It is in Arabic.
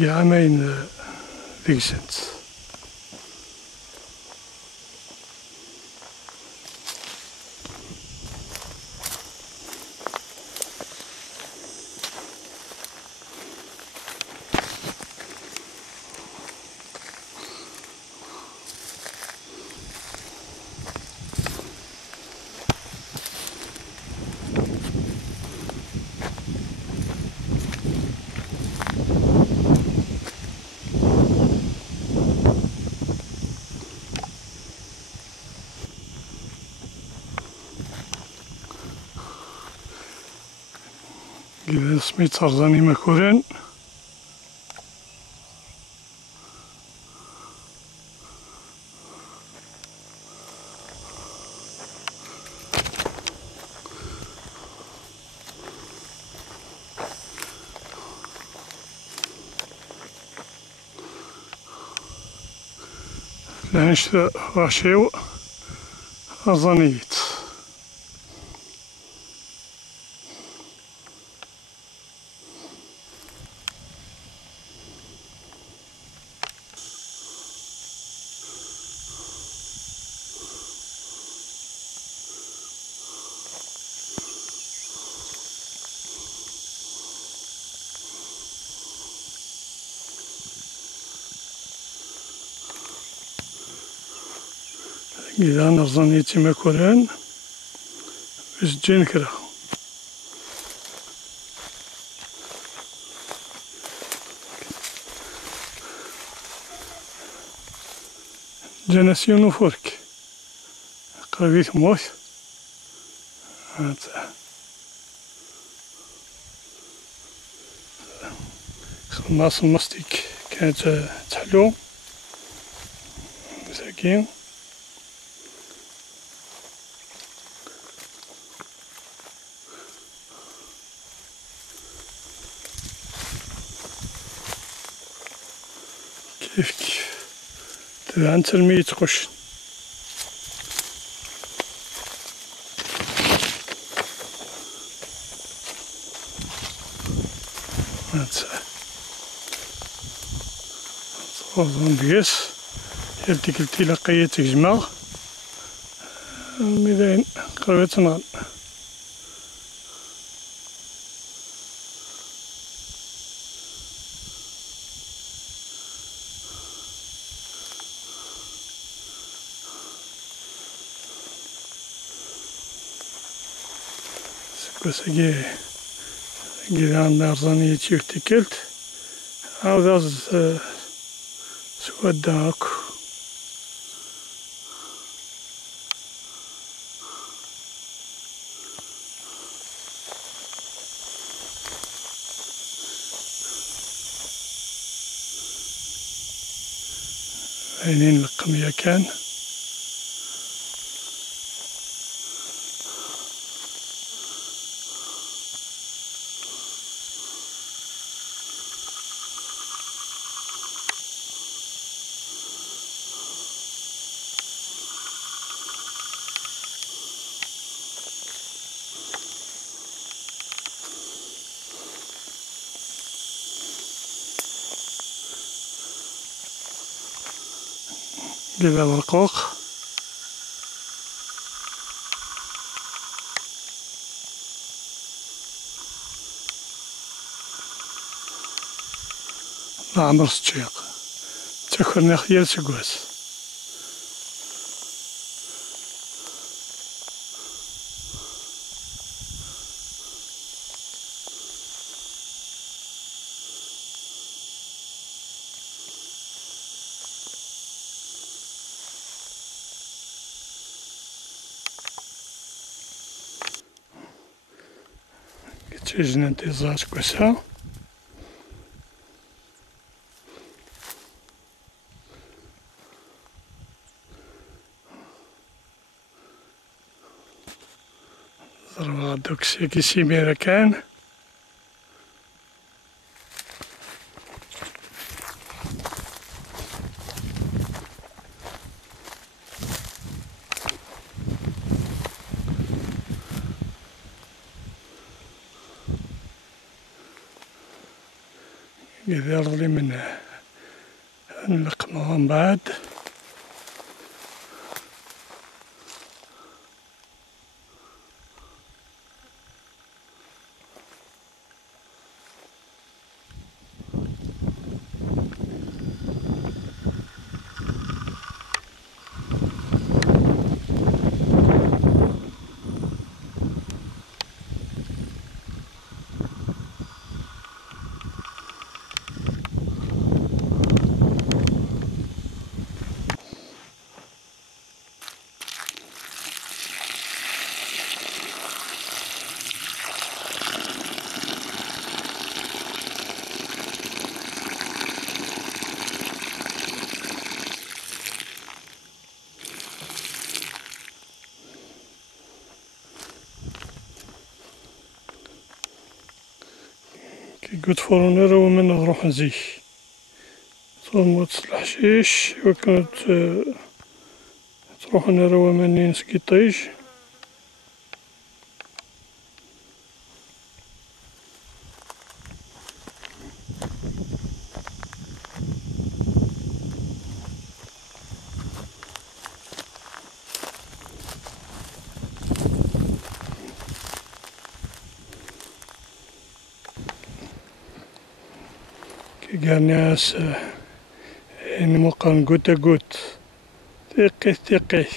عامين ديكسنت. إذا سميت أرزاني مكوران لانش راشيو أرزانيت. إذا نرزانيتي مكوران باش تجي نكرة. جانا سيونو فورك قريب تموت. خلصنا الماستيك كانت تحلو مساكين. كيف تبع ترمية قش. صوزون دياس يالتي كلتي لقية تجمع الميدان قريبة تنغل. سكوساكي عندنا رزانية تيكلت عاود هاز سواد داك. عينين القمية كان قلبها برقوق. لا عمر ستشيق تاكلنا خيال سكواس. تجينا انتظار سكواسا. ضربة دوك سيكي سيميرا كان قدر لي من نلقمه من بعد. كي قلت فروني راه من نروح نزيك صومت الحشيش وكنت تروح نروى مني نسكيطيش. كي قالناس يعني مقارن قوت قوت تيقيث تيقيث.